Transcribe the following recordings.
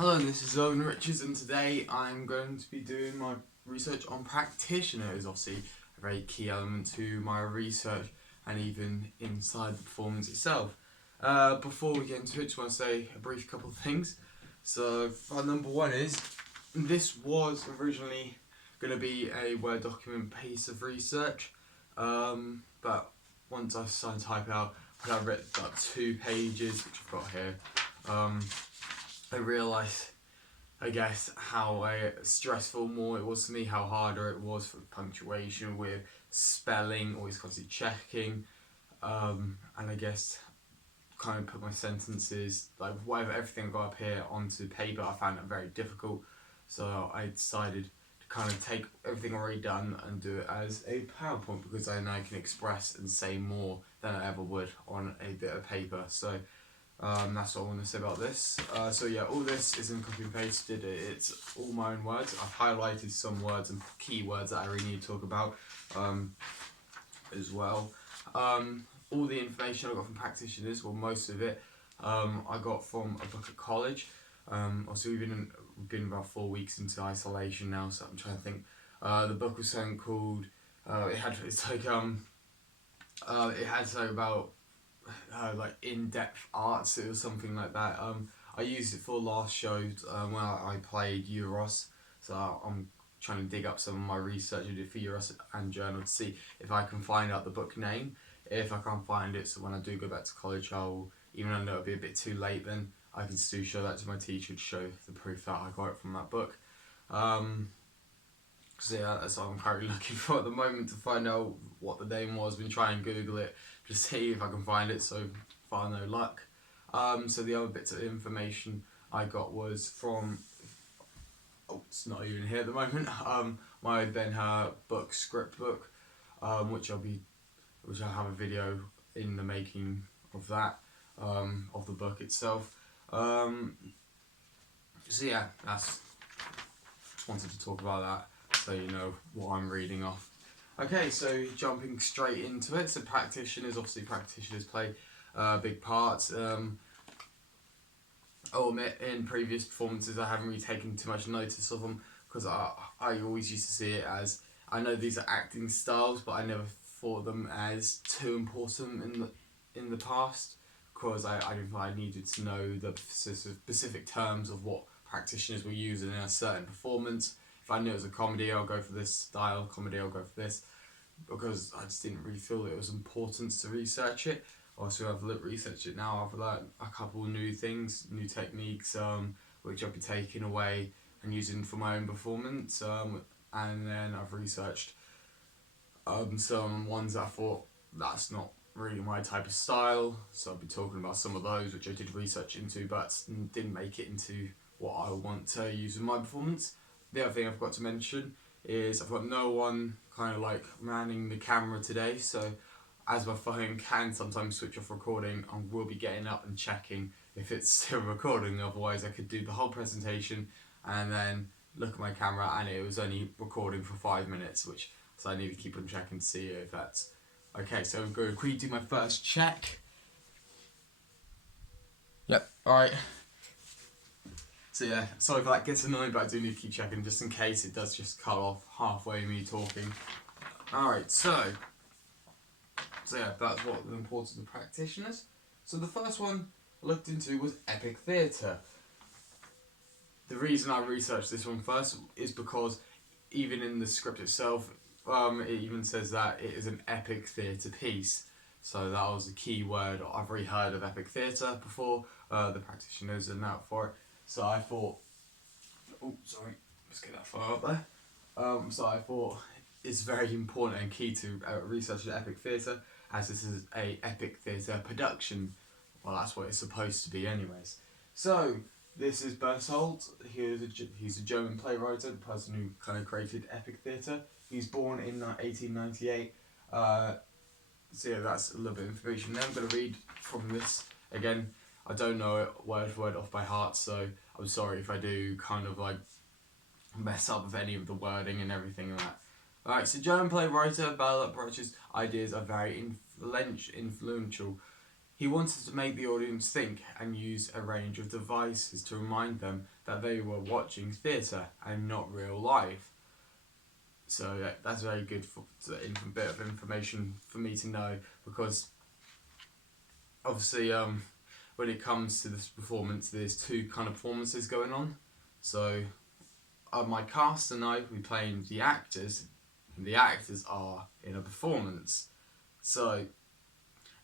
Hello, this is Owen Richards, and today I'm going to be doing my research on practitioners. Obviously, a very key element to my research and even inside the performance itself. Before we get into it, just want to say a brief couple of things. So, number one is this was originally going to be a Word document piece of research, but once I started to type out, I've written about 2 pages, which I've got here. I realised, I guess, how stressful more it was for me, how harder it was for punctuation, with spelling, always constantly checking, and I guess kind of put my sentences, like whatever, everything I got up here onto paper. I found it very difficult, so I decided to kind of take everything already done and do it as a PowerPoint, because then I can express and say more than I ever would on a bit of paper. So that's what I want to say about this. So yeah, all this isn't copy and pasted. It's all my own words. I've highlighted some words and key words that I really need to talk about as well. All the information I got from practitioners, well, most of it, I got from a book at college. Also, we've been about 4 weeks into isolation now, so I'm trying to think. The book was something called. It had something about like in-depth arts. It was something like that. I used it for last show when I played Euros, so I'm trying to dig up some of my research I did for Euros and Journal to see if I can find out the book name. If I can't find it, so when I do go back to college, I'll, even though it'll be a bit too late, then I can still show that to my teacher to show the proof that I got it from that book. So yeah, that's what I'm currently looking for at the moment, to find out what the name was. Been trying to Google it to see if I can find it, so far no luck. So the other bits of information I got was from, it's not even here at the moment, my Ben-Hur book, script book, which I'll have a video in the making of that, of the book itself. So yeah, just wanted to talk about that, so you know what I'm reading off. Okay, so jumping straight into it. So practitioners play a big part. I'll admit, in previous performances I haven't really taken too much notice of them, because I always used to see it as, I know these are acting styles, but I never thought them as too important in the past, because I didn't think I needed to know the specific terms of what practitioners were using in a certain performance. If I knew it was a comedy, I'll go for this style. Comedy, I'll go for this, because I just didn't really feel it was important to research it. Also, I've researched it now. I've learned a couple new things, new techniques, which I'll be taking away and using for my own performance. And then I've researched some ones that I thought that's not really my type of style. So I'll be talking about some of those which I did research into, but didn't make it into what I want to use in my performance. The other thing I've got to mention is I've got no one kind of like manning the camera today, so as my phone can sometimes switch off recording, I will be getting up and checking if it's still recording. Otherwise, I could do the whole presentation and then look at my camera and it was only recording for 5 minutes, so I need to keep on checking to see if that's okay. So I'm going to quickly do my first check. Yep, alright. So yeah, sorry if that gets annoying, but I do need to keep checking just in case it does just cut off halfway me talking. Alright, so yeah, that's what the importance of practitioners. So the first one I looked into was epic theatre. The reason I researched this one first is because even in the script itself, it even says that it is an epic theatre piece. So that was a key word. I've already heard of epic theatre before. The practitioners are out for it. So I thought, let's get that far up there. So I thought it's very important and key to researching epic theatre, as this is a epic theatre production. Well, that's what it's supposed to be anyways. So this is Bertolt. He's a German playwright, the person who kind of created epic theatre. He's born in 1898. So yeah, that's a little bit of information there. I'm going to read from this again. I don't know it word for word off by heart, so I'm sorry if I do kind of like mess up with any of the wording and everything like that. Alright, so German playwright Bertolt Brecht's ideas are very influential He wanted to make the audience think and use a range of devices to remind them that they were watching theatre and not real life. So yeah, that's very good for a bit of information for me to know, because obviously when it comes to this performance, there's two kind of performances going on. So my cast and I, we playing the actors, and the actors are in a performance. So,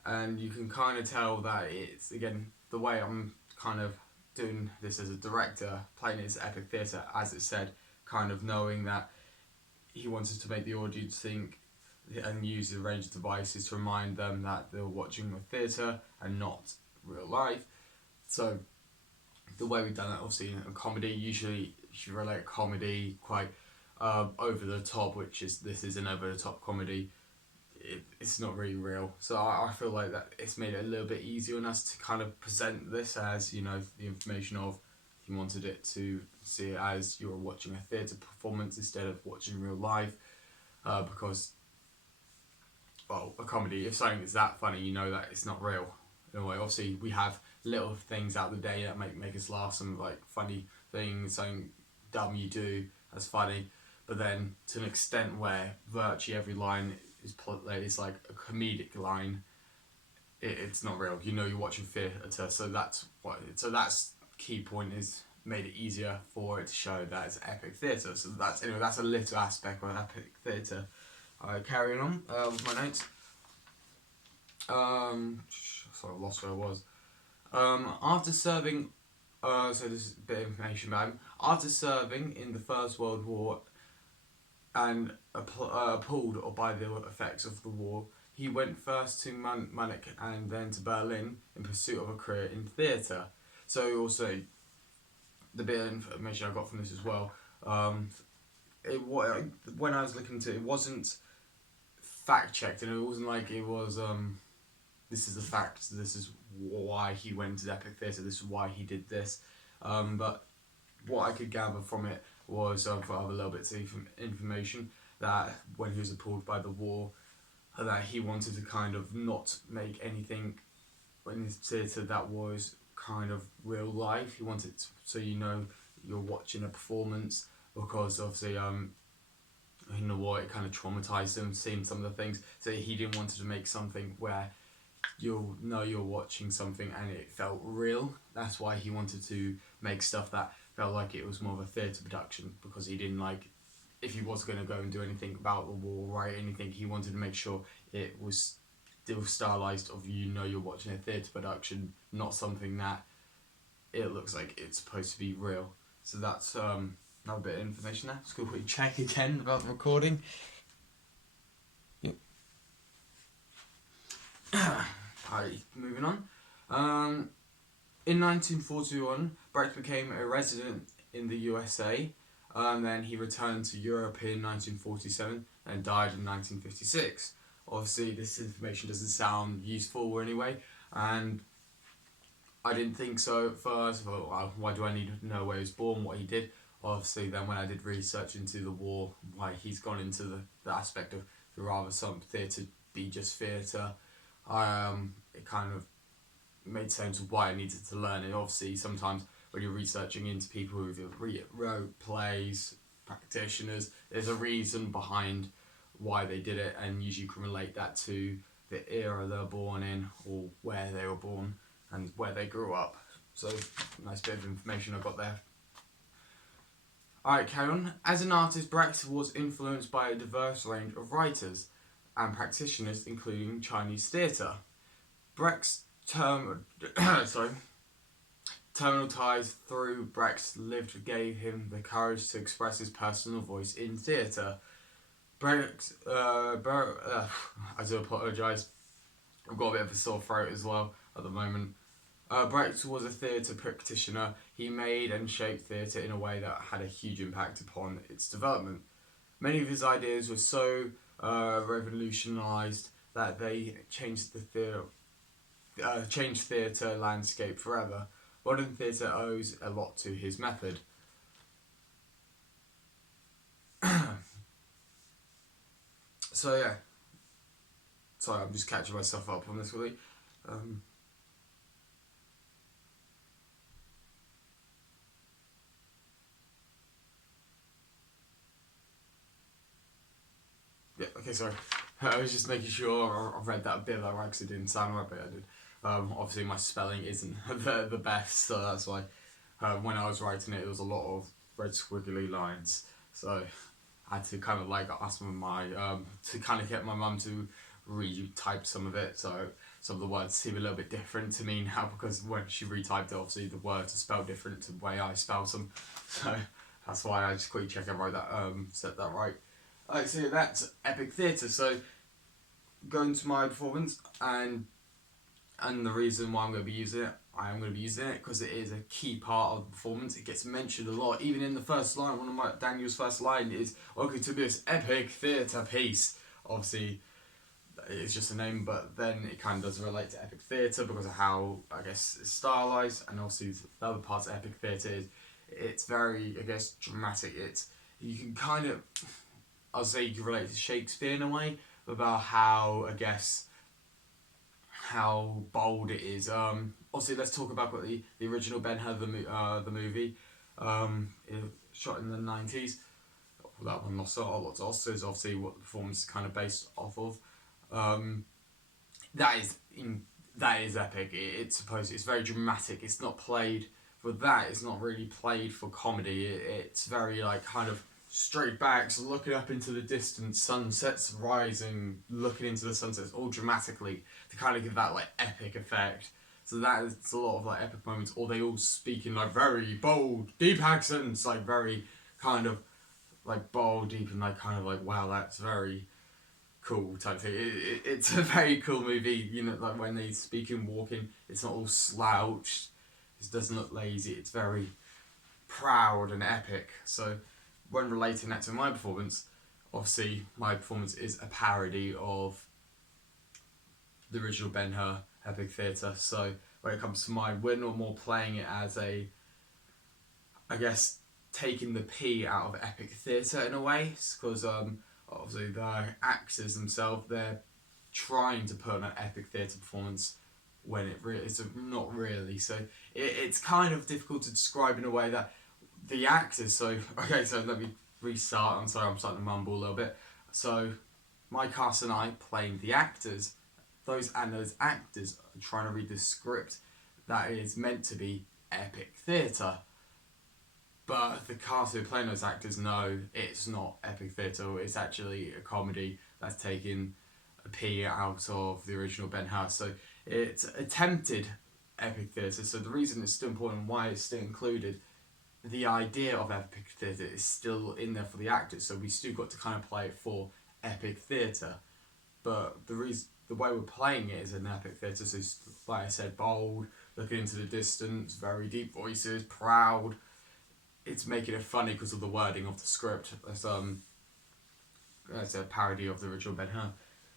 and you can kind of tell that it's, again, the way I'm kind of doing this as a director, playing it as epic theatre, as it said, kind of knowing that he wanted to make the audience think and use a range of devices to remind them that they were watching a theatre and not real life. So the way we've done that, obviously in a comedy, usually if you relate a comedy quite over the top, which is, this is an over the top comedy, it's not really real. So I feel like that it's made it a little bit easier on us to kind of present this as, the information of, he wanted it to see it as you're watching a theatre performance instead of watching real life, because, well, a comedy, if something is that funny, you know that it's not real. In a way, obviously we have little things out of the day that make us laugh, some like funny things, something dumb you do that's funny, but then to an extent where virtually every line is like a comedic line, it's not real. You're watching theatre, so that's key point, is made it easier for it to show that it's epic theatre. So that's a little aspect of epic theatre. Carrying on with my notes. Sorry, I lost where I was. After serving, so this is a bit of information about him. After serving in the First World War and appalled by the effects of the war, he went first to Munich and then to Berlin in pursuit of a career in theatre. So also, the bit of information I got from this as well, when I was looking into it, it wasn't fact checked, and it wasn't like it was this is a fact, this is why he went to epic theatre, this is why he did this, but what I could gather from it was, for other little bits of information, that when he was appalled by the war, that he wanted to kind of not make anything in his theatre that was kind of real life. He wanted to, so you're watching a performance, because obviously in the war it kind of traumatized him, seeing some of the things, so he didn't want to make something where you're watching something and it felt real. That's why he wanted to make stuff that felt like it was more of a theatre production, because he didn't like, if he was going to go and do anything about the war, write anything, he wanted to make sure it was still stylized of, you're watching a theatre production, not something that it looks like it's supposed to be real. So that's another bit of information there. Let's go quickly check again about the recording. Yep. Alright, moving on. In 1941, Brecht became a resident in the USA, and then he returned to Europe in 1947 and died in 1956. Obviously, this information doesn't sound useful anyway, and I didn't think so at first. Well, why do I need to know where he was born, what he did? Obviously, then when I did research into the war, why he's gone into the aspect of rather some theatre be just theatre, it kind of made sense of why I needed to learn it. Obviously, sometimes when you're researching into people who wrote plays, practitioners, there's a reason behind why they did it, and usually you can relate that to the era they're born in, or where they were born and where they grew up. So, nice bit of information I got there. Alright, carry on. As an artist, Brecht was influenced by a diverse range of writers and practitioners, including Chinese theatre. Brecht's terminal ties through Brecht's lived gave him the courage to express his personal voice in theatre. Brecht, I do apologise, I've got a bit of a sore throat as well at the moment. Brecht was a theatre practitioner. He made and shaped theatre in a way that had a huge impact upon its development. Many of his ideas were so revolutionised that they changed the theatre landscape forever. Modern theatre owes a lot to his method. So yeah. Sorry, I'm just catching myself up on this really. Okay, sorry. I was just making sure I read that bit right because it didn't sound right, but I did. Obviously, my spelling isn't the best, so that's why when I was writing it, it was a lot of red squiggly lines. So I had to kind of like ask my to kind of get my mum to retype some of it. So some of the words seem a little bit different to me now because when she retyped it, obviously the words are spelled different to the way I spell them. So that's why I just quickly check I wrote that said that right. Alright, so that's epic theatre. So going to my performance and the reason why I'm going to be using it, I am going to be using it because it is a key part of the performance. It gets mentioned a lot, even in the first line. One of my Daniel's first line is "Welcome to this epic theatre piece." Obviously, it's just a name, but then it kind of does relate to epic theatre because of how I guess it's stylized, and obviously the other parts of epic theatre is it's very dramatic. It's you can kind of I'll say you can relate to Shakespeare in a way about how how bold it is. Obviously, let's talk about the original Ben-Hur the movie, shot in the 90s. That one lost a lot of Oscars. Obviously, what the performance is kind of based off of. That is epic. It's very dramatic. It's not played for that. It's not really played for comedy. It's very like kind of straight backs, looking up into the distance, sunsets rising, looking into the sunsets, all dramatically to kind of give that like epic effect. So that is a lot of like epic moments, or they all speak in like very bold, deep accents, like very kind of like bold, deep, and like kind of like wow, that's very cool type thing. It's a very cool movie. You know, like when they speak and walking, it's not all slouched. It doesn't look lazy. It's very proud and epic. So when relating that to my performance, obviously my performance is a parody of the original Ben-Hur epic theatre. So when it comes to mine, we're not more playing it as a, I guess, taking the P out of epic theatre in a way, because obviously the actors themselves, they're trying to put on an epic theatre performance when it's not really. So it's kind of difficult to describe in a way that the actors, so let me restart. I'm sorry, I'm starting to mumble a little bit. So my cast and I playing the actors, those actors are trying to read the script that is meant to be epic theatre. But the cast who are playing those actors know it's not epic theatre, it's actually a comedy that's taken a P out of the original Ben-Hur. So it's attempted epic theatre. So the reason it's still important, why it's still included, the idea of epic theatre is still in there for the actors. So we still got to kind of play it for epic theatre. But the way we're playing it is an epic theatre. So like I said, bold, looking into the distance, very deep voices, proud. It's making it funny because of the wording of the script. It's a parody of the original Ben-Hur.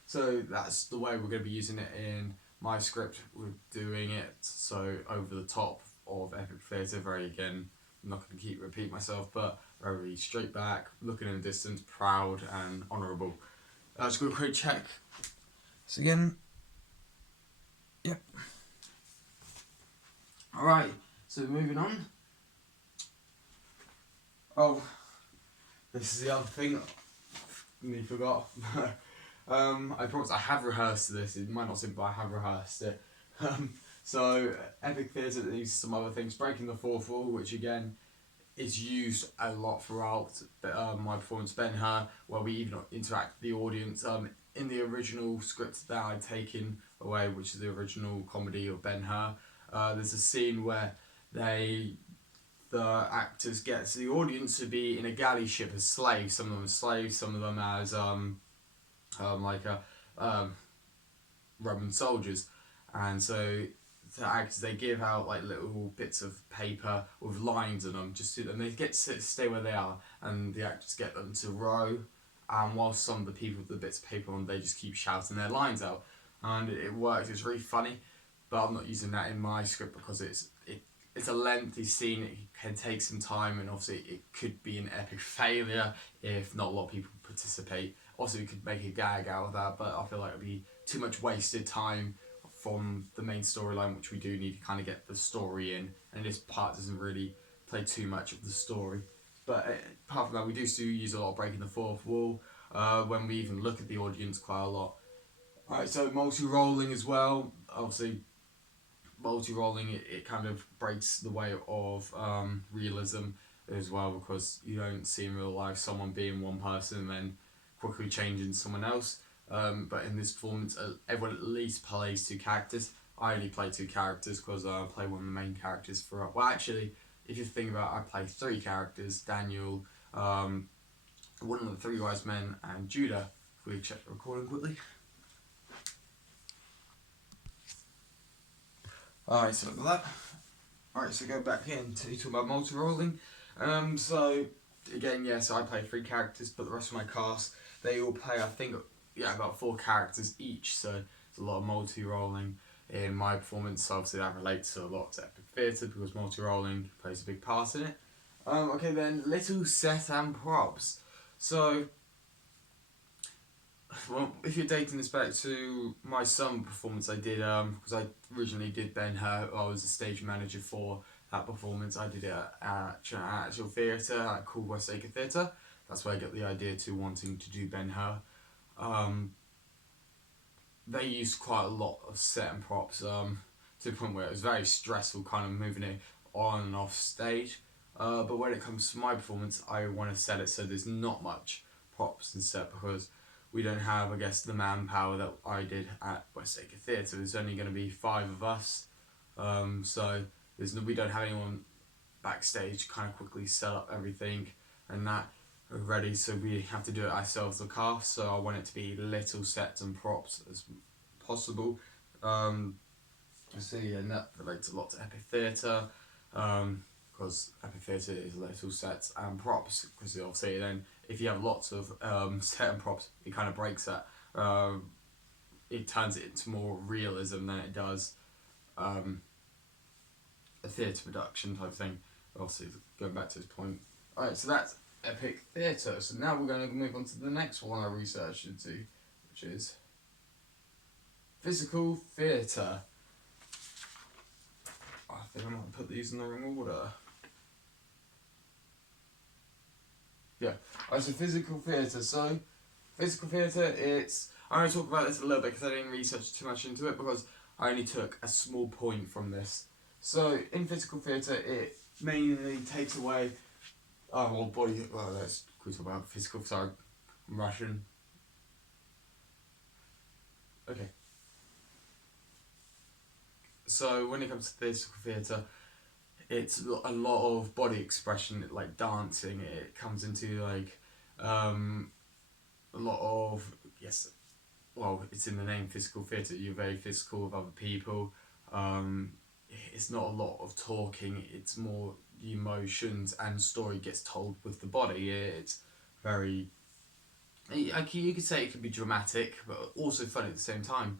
So that's the way we're going to be using it in my script. We're doing it so over the top of epic theatre. Very again, I'm not going to repeat myself, but very straight back, looking in the distance, proud and honourable. Just going to quick check. So again, yep. Alright, so moving on. Oh, this is the other thing I forgot. I promise I have rehearsed this. It might not seem, but I have rehearsed it. So epic theatre needs some other things. Breaking the fourth wall, which again is used a lot throughout my performance Ben-Hur, where we even interact with the audience. In the original script that I'd taken away, which is the original comedy of Ben-Hur, there's a scene where the actors get the audience to be in a galley ship as slaves. Some of them as slaves, some of them as Roman soldiers, and so the actors, they give out like little bits of paper with lines in them, and they get to stay where they are, and the actors get them to row, and whilst some of the people with the bits of paper on, they just keep shouting their lines out, and it works. It's really funny, but I'm not using that in my script because it's a lengthy scene. It can take some time, and obviously it could be an epic failure if not a lot of people participate. Also, we could make a gag out of that, but I feel like it'd be too much wasted time from the main storyline, which we do need to kind of get the story in, and this part doesn't really play too much of the story. But apart from that, we do still use a lot of breaking the fourth wall. when we even look at the audience quite a lot. Alright, so multi-rolling as well. Obviously, multi-rolling, it kind of breaks the way of realism as well, because you don't see in real life someone being one person and then quickly changing someone else. But in this performance, everyone at least plays two characters. I only play two characters because I play one of the main characters for. Well, actually, if you think about it, I play three characters: Daniel, one of the three wise men, and Judah. If we check the recording quickly. Alright, so look at that. Alright, so go back in to talk about multi-rolling. So again, yes, I play three characters, but the rest of my cast, they all play, I think, about four characters each. So it's a lot of multi-rolling in my performance. So obviously that relates a lot to epic theatre because multi-rolling plays a big part in it. Okay, then little set and props. So, well, if you're dating this back to my summer performance I did, because I originally did Ben-Hur, I was the stage manager for that performance. I did it at actual theatre called Westacre Theatre. That's where I got the idea to wanting to do Ben-Hur. They used quite a lot of set and props, to the point where it was very stressful kind of moving it on and off stage. But when it comes to my performance, I want to set it so there's not much props and set, because we don't have, I guess, the manpower that I did at Westacre Theatre. There's only going to be 5 of us, so we don't have anyone backstage to kind of quickly set up everything and that ready, so we have to do it ourselves, the cast. So I want it to be little sets and props as possible. And that relates a lot to epic theatre, because epic theatre is little sets and props, because obviously then if you have lots of set and props, it kind of breaks that. It turns it into more realism than it does a theatre production type thing. Obviously, going back to this point. Alright, so that's epic theatre. So now we're going to move on to the next one I researched into, which is physical theatre. I think I might put these in the wrong order. Yeah, alright, so physical theatre. So, physical theatre, I'm going to talk about this a little bit because I didn't research too much into it, because I only took a small point from this. So, in physical theatre, it mainly takes away let's talk about physical, sorry, I'm Russian. Okay. So, when it comes to physical theatre, it's a lot of body expression, like dancing. It comes into like a lot of, yes, well, it's in the name, physical theatre. You're very physical with other people. It's not a lot of talking. It's more the emotions and story gets told with the body. It's very, you could say it could be dramatic, but also funny at the same time.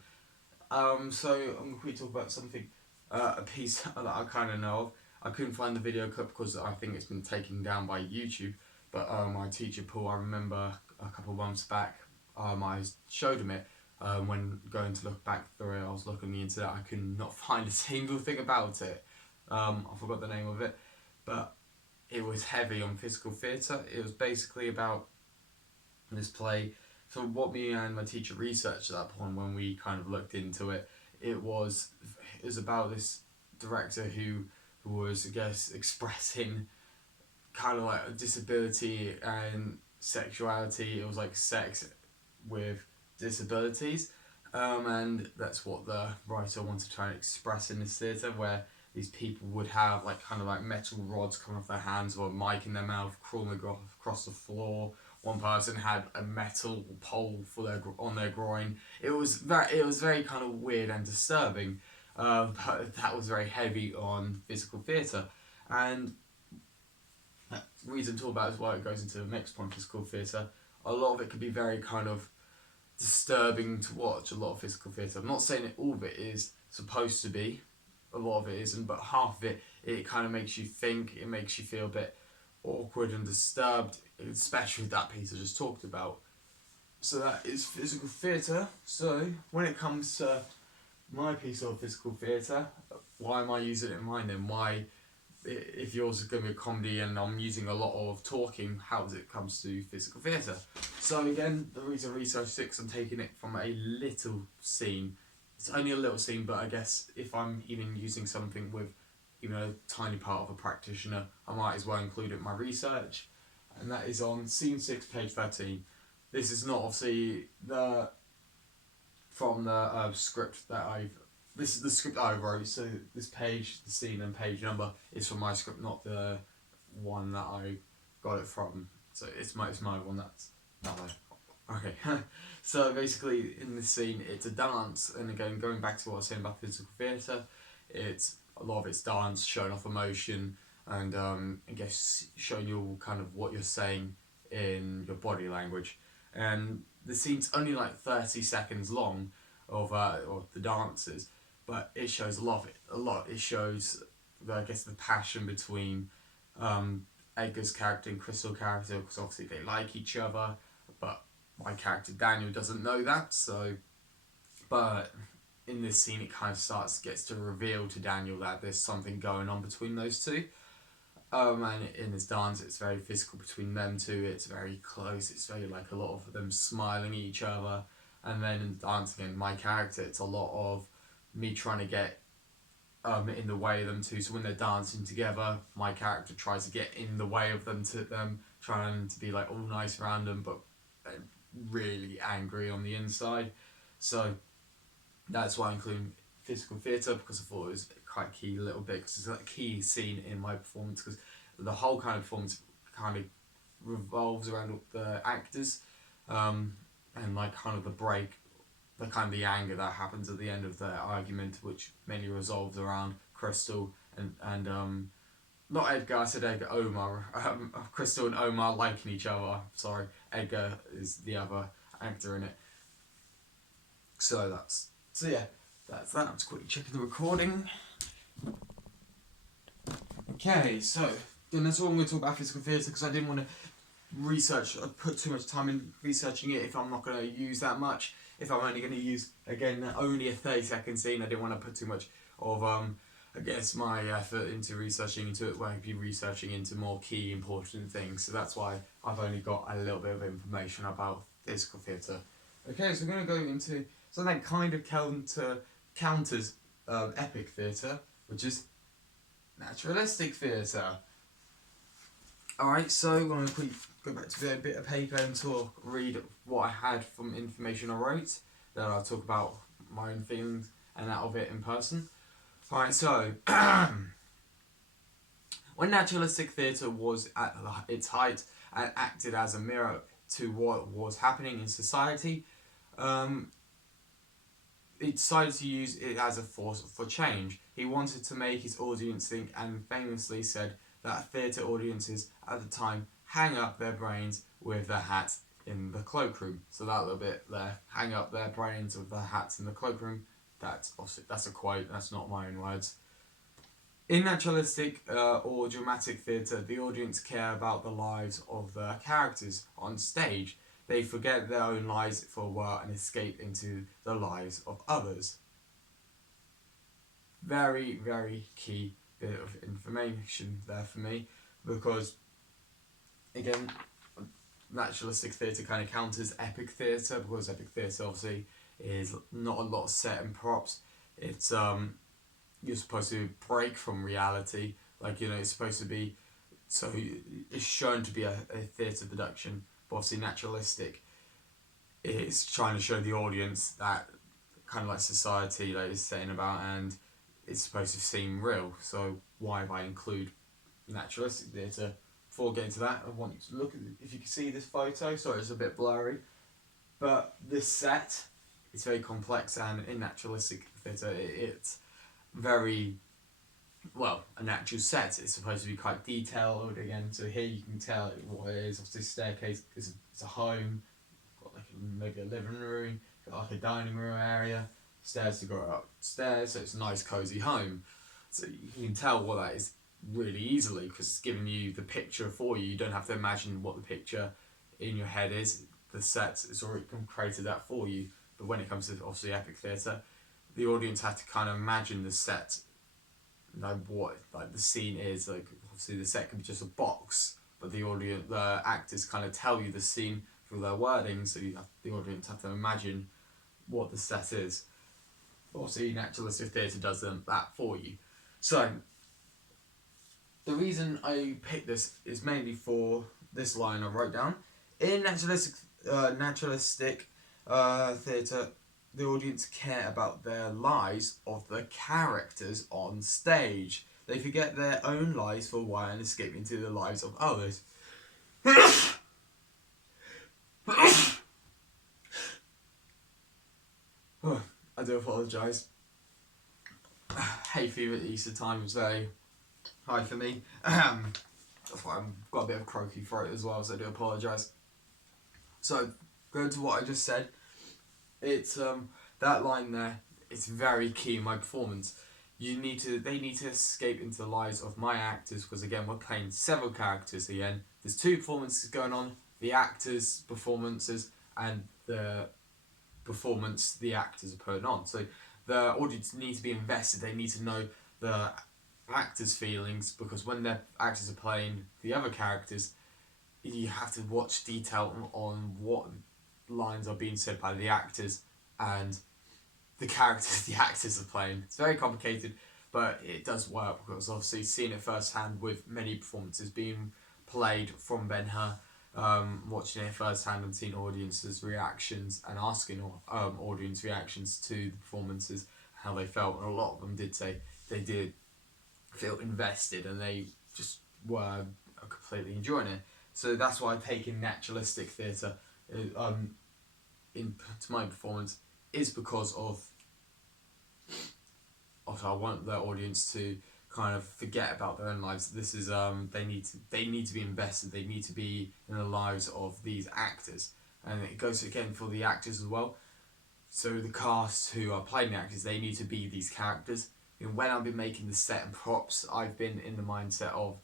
So I'm going to talk about something, a piece that I kind of know of. I couldn't find the video clip because I think it's been taken down by YouTube. But my teacher Paul, I remember a couple of months back, I showed him it. When going to look back through it, I was looking on the internet. I could not find a single thing about it. I forgot the name of it, but it was heavy on physical theatre. It was basically about this play. So what me and my teacher researched at that point, when we kind of looked into it, it was about this director who was, I guess, expressing kind of like a disability and sexuality. It was like sex with disabilities, and that's what the writer wanted to try and express in this theatre, where these people would have like kind of like metal rods coming off their hands or a mic in their mouth, crawling across the floor. One person had a metal pole on their groin. It was very kind of weird and disturbing, but that was very heavy on physical theatre. And the reason to talk about is why it goes into the next point, physical theatre. A lot of it could be very kind of disturbing to watch, a lot of physical theatre. I'm not saying that all of it is supposed to be, a lot of it isn't, but half of it kind of makes you think, it makes you feel a bit awkward and disturbed, especially with that piece I just talked about. So that is physical theatre. So when it comes to my piece of physical theatre, why am I using it in mine then? Why if yours is going to be a comedy and I'm using a lot of talking, how does it comes to physical theatre? So again, the reason I researched 6, I'm taking it from a little scene. It's only a little scene, but I guess if I'm even using something with even a tiny part of a practitioner, I might as well include it in my research. And that is on scene 6, page 13. This is not obviously from the script that this is the script I wrote, so this page, the scene and page number is from my script, not the one that I got it from. So it's my one that's that way. Okay, so basically in this scene it's a dance, and again going back to what I was saying about physical theatre, it's a lot of it's dance, showing off emotion, and I guess showing you kind of what you're saying in your body language. And the scene's only like 30 seconds long of the dances, but it shows a lot of it. It shows I guess the passion between Edgar's character and Crystal's character, because obviously they like each other, but my character Daniel doesn't know that. So, but in this scene, it kind of gets to reveal to Daniel that there's something going on between those two. And in this dance, it's very physical between them two. It's very close. It's very like a lot of them smiling at each other. And then in dancing, in my character, it's a lot of me trying to get in the way of them two. So when they're dancing together, my character tries to get in the way of them trying to be like all nice around them, but really angry on the inside. So that's why I include physical theatre, because I thought it was quite a key little bit, because it's a key scene in my performance, because the whole kind of performance kind of revolves around the actors, and like kind of the anger that happens at the end of their argument, which mainly resolves around Crystal and not Edgar, I said Edgar, Omar. Crystal and Omar liking each other. Sorry, Edgar is the other actor in it. So that's that. I'm just quickly checking the recording. Okay, so then that's all I'm going to talk about physical theatre, because I didn't want to put too much time in researching it if I'm not going to use that much. If I'm only going to use, again, only a 30-second scene, I didn't want to put too much of I guess my effort into researching into it, where I'd be researching into more key important things. So that's why I've only got a little bit of information about physical theatre. Okay, so we're going to go into something that kind of counters epic theatre, which is naturalistic theatre. Alright, so I'm going to go back to a bit of paper and read what I had from information I wrote. Then I'll talk about my own feelings and that of it in person. Alright, so when naturalistic theatre was at its height and acted as a mirror to what was happening in society, he decided to use it as a force for change. He wanted to make his audience think, and famously said that theatre audiences at the time hang up their brains with their hats in the cloakroom. So that little bit there, hang up their brains with their hats in the cloakroom. That's a quote, that's not my own words. In naturalistic or dramatic theatre, the audience care about the lives of their characters on stage. They forget their own lives for a while and escape into the lives of others. Very, very key bit of information there for me, because, again, naturalistic theatre kind of counters epic theatre, because epic theatre obviously is not a lot of set and props. It's you're supposed to break from reality, like, you know, it's supposed to be, so it's shown to be a theatre production, but obviously naturalistic is trying to show the audience that kind of like society, like is saying about, and it's supposed to seem real. So why have I include naturalistic theatre? Before getting to that, I want you to look at if you can see this photo. Sorry, it's a bit blurry, but this set is very complex, and in naturalistic theatre, it's very well a natural set. It's supposed to be quite detailed again. So here you can tell what it is. Obviously, staircase is it's a home. Got like maybe a living room, got like a dining room area. Stairs to go upstairs, so it's a nice cozy home. So you can tell what that is really easily, because it's giving you the picture for you. You don't have to imagine what the picture in your head is. The set has already created that for you. But when it comes to obviously epic theatre, the audience had to kind of imagine the set know what like the scene is. Like obviously the set can be just a box, but the actors kind of tell you the scene through their wording, so the audience have to imagine what the set is. Obviously, naturalistic theatre does that for you. So the reason I picked this is mainly for this line I wrote down. In naturalistic theatre, the audience care about their lives of the characters on stage. They forget their own lives for a while and escape into the lives of others. I do apologise. Hay fever at Easter time was very high for me. That's why I've got a bit of croaky throat as well, so I do apologise. So, going to what I just said, it's that line there, it's very key in my performance. They need to escape into the lives of my actors, because again, we're playing several characters again. There's two performances going on, the actors' performances and the performance the actors are putting on. So the audience need to be invested, they need to know the actors' feelings, because when the actors are playing the other characters, you have to watch detail on what lines are being said by the actors and the characters the actors are playing. It's very complicated, but it does work, because obviously seeing it firsthand with many performances being played from Ben-Hur, watching it firsthand and seeing audiences' reactions and asking audience reactions to the performances, how they felt, and a lot of them did say they did feel invested and they just were completely enjoying it. So that's why taking naturalistic theatre into my performance is because of I want the audience to kind of forget about their own lives. This is they need to be invested. They need to be in the lives of these actors, and it goes again for the actors as well. So the cast who are playing the actors, they need to be these characters. And when I've been making the set and props, I've been in the mindset of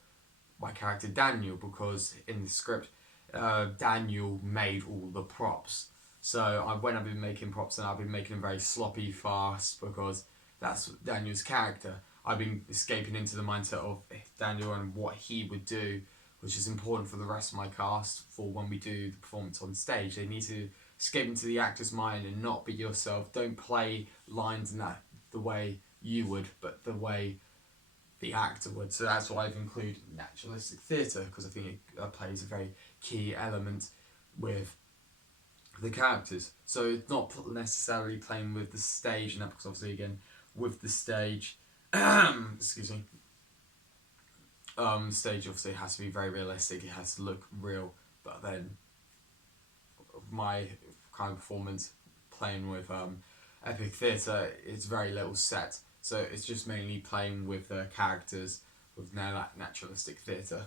my character Daniel, because in the script, Daniel made all the props. So when I've been making props, and I've been making them very sloppy, fast, because that's Daniel's character. I've been escaping into the mindset of Daniel and what he would do, which is important for the rest of my cast for when we do the performance on stage. They need to escape into the actor's mind and not be yourself. Don't play lines in the way you would, but the way the actor would. So that's why I've included naturalistic theatre, because I think it plays a very key element with the characters. So it's not necessarily playing with the stage, and that, because obviously again with the stage, excuse me, stage obviously has to be very realistic. It has to look real, but then my kind of performance playing with epic theatre, it's very little set, so it's just mainly playing with the characters with now that naturalistic theatre.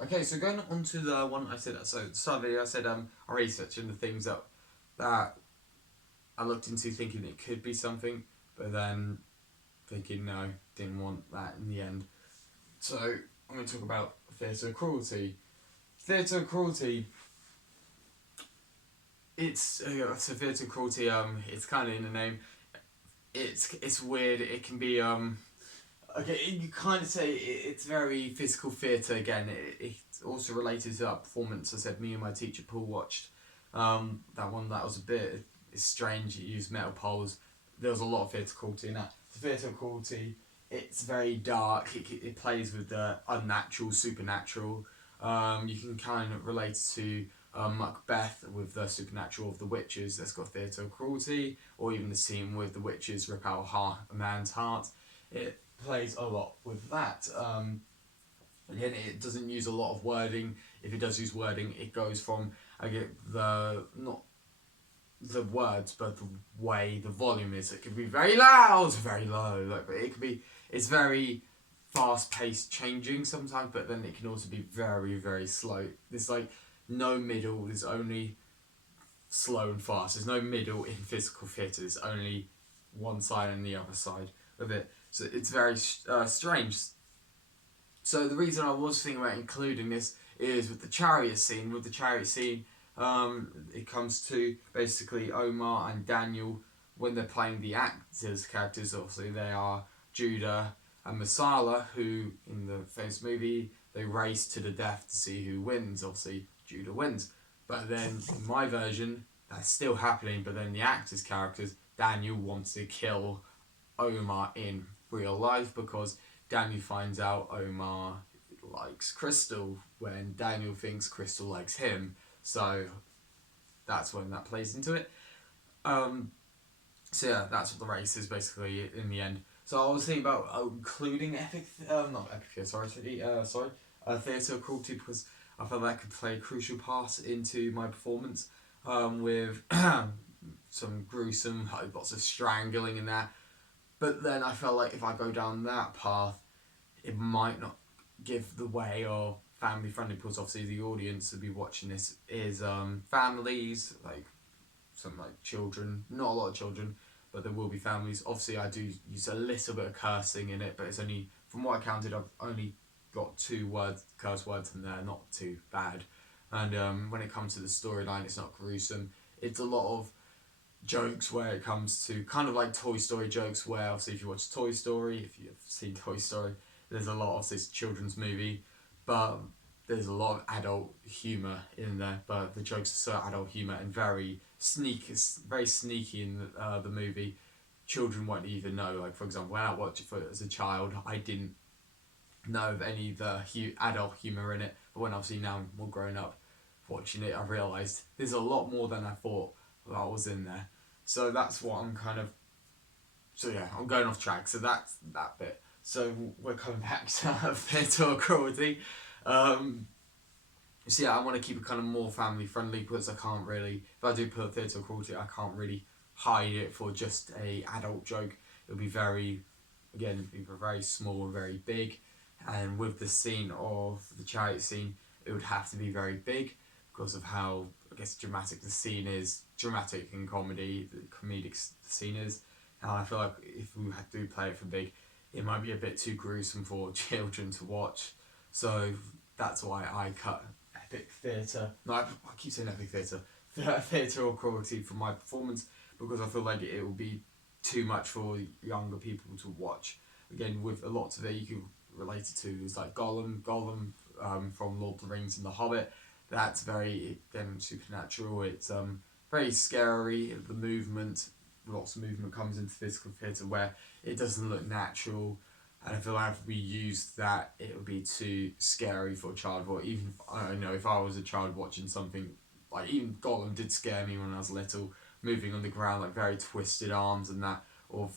Okay, so going on to the one I said, so at the start of the video I said I researched and the things that I looked into thinking it could be something, but then thinking no, didn't want that in the end. So I'm going to talk about theatre cruelty. Theatre cruelty, it's theatre cruelty, it's kind of in the name. It's weird, it can be okay, you kind of say it's very physical theatre again. It's also related to that performance I said me and my teacher Paul watched. That one that was a bit strange. It used metal poles. There was a lot of theatre cruelty in that. The theatre cruelty, it's very dark. It plays with the unnatural, supernatural. You can kind of relate to Macbeth with the supernatural of the witches. That's got theatre cruelty, or even the scene with the witches rip out a man's heart. It plays a lot with that. Again, it doesn't use a lot of wording. If it does use wording, it goes from not the words, but the way the volume is. It can be very loud, very low. But it can be. It's very fast-paced, changing sometimes. But then it can also be very, very slow. There's like no middle. There's only slow and fast. There's no middle in physical theatre. There's only one side and the other side of it. So it's very strange. So the reason I was thinking about including this is with the chariot scene. With the chariot scene, it comes to basically Omar and Daniel when they're playing the actors' characters. Obviously, they are Judah And Masala, who in the famous movie, they race to the death to see who wins. Obviously, Judah wins. But then in my version, that's still happening. But then the actor's characters, Daniel wants to kill Omar in real life because Daniel finds out Omar likes Crystal when Daniel thinks Crystal likes him. So that's when that plays into it. So yeah, that's what the race is basically in the end. So I was thinking about including theatre cruelty because I felt that could play a crucial part into my performance with some gruesome, lots of strangling in there. But then I felt like if I go down that path, it might not give the way of family friendly because obviously the audience to be watching this is families, like some like children, not a lot of children, but there will be families. Obviously I do use a little bit of cursing in it, but it's only, from what I counted, I've only got 2 curse words in there, not too bad. And when it comes to the storyline, it's not gruesome. It's a lot of jokes where it comes to kind of like Toy Story jokes where obviously if you watch Toy Story, if you've seen Toy Story, there's a lot of this children's movie, but there's a lot of adult humour in there, but the jokes are so adult humour and very sneaky in the movie. Children won't even know. Like for example, when I watched it as a child, I didn't know of any of the adult humour in it, but when obviously now I'm more grown up watching it, I realised there's a lot more than I thought that was in there. So that's what I'm kind of, so yeah, I'm going off track, so that's that bit. So we're coming back to theatre cruelty. So yeah, I want to keep it kind of more family friendly because I can't really, if I do put theatre cruelty, I can't really hide it for just a adult joke. It'll be very, again, either very small or very big. And with the scene of the chariot scene, it would have to be very big because of how, I guess, dramatic the scene is. Dramatic in comedy, the comedic scene is. And I feel like if we do play it for big, it might be a bit too gruesome for children to watch. So that's why I cut epic theatre. No, I keep saying epic theatre. Theatre or cruelty from my performance because I feel like it will be too much for younger people to watch. Again, with a lot of it you can relate it to is like Gollum from Lord of the Rings and The Hobbit. That's very, again, supernatural. It's very scary. The movement, lots of movement comes into physical theatre where it doesn't look natural. And I feel like if we used that, it would be too scary for a child. Or even, I don't know, if I was a child watching something, like even Gollum did scare me when I was little, moving on the ground, like very twisted arms and that, or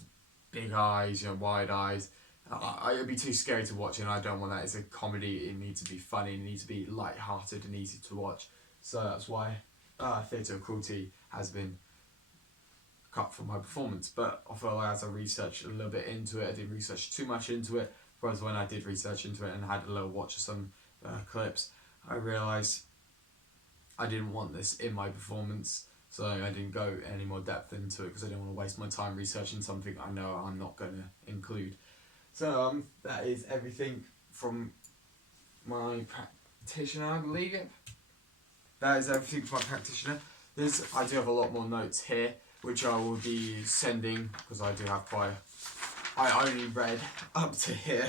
big eyes, wide eyes. It would be too scary to watch, and I don't want that. It's a comedy, it needs to be funny, it needs to be light-hearted and easy to watch. So that's why theatre cruelty has been cut from my performance. But I feel like as I researched a little bit into it, I didn't research too much into it, whereas when I did research into it and had a little watch of some clips, I realised I didn't want this in my performance, so I didn't go any more depth into it because I didn't want to waste my time researching something I know I'm not going to include. So that is everything from my practitioner, I believe it. That is everything from my practitioner. I do have a lot more notes here, which I will be sending because I do have I only read up to here.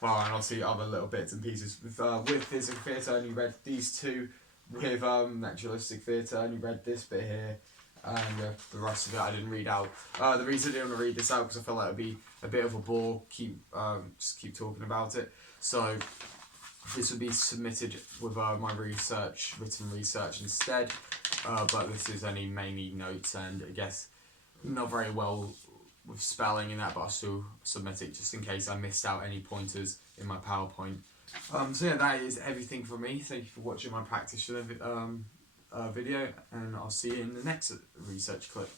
Well, and obviously other little bits and pieces. With physical theatre, I only read these 2. With naturalistic theatre, I only read this bit here. And the rest of it I didn't read out. The reason I didn't want to read this out because I felt like it would be a bit of a bore, just keep talking about it. So this would be submitted with my written research instead. But this is only mainly notes and I guess not very well with spelling in that, but I'll still submit it just in case I missed out any pointers in my PowerPoint. So yeah, that is everything from me. Thank you for watching my practitioner video, and I'll see you in the next research clip.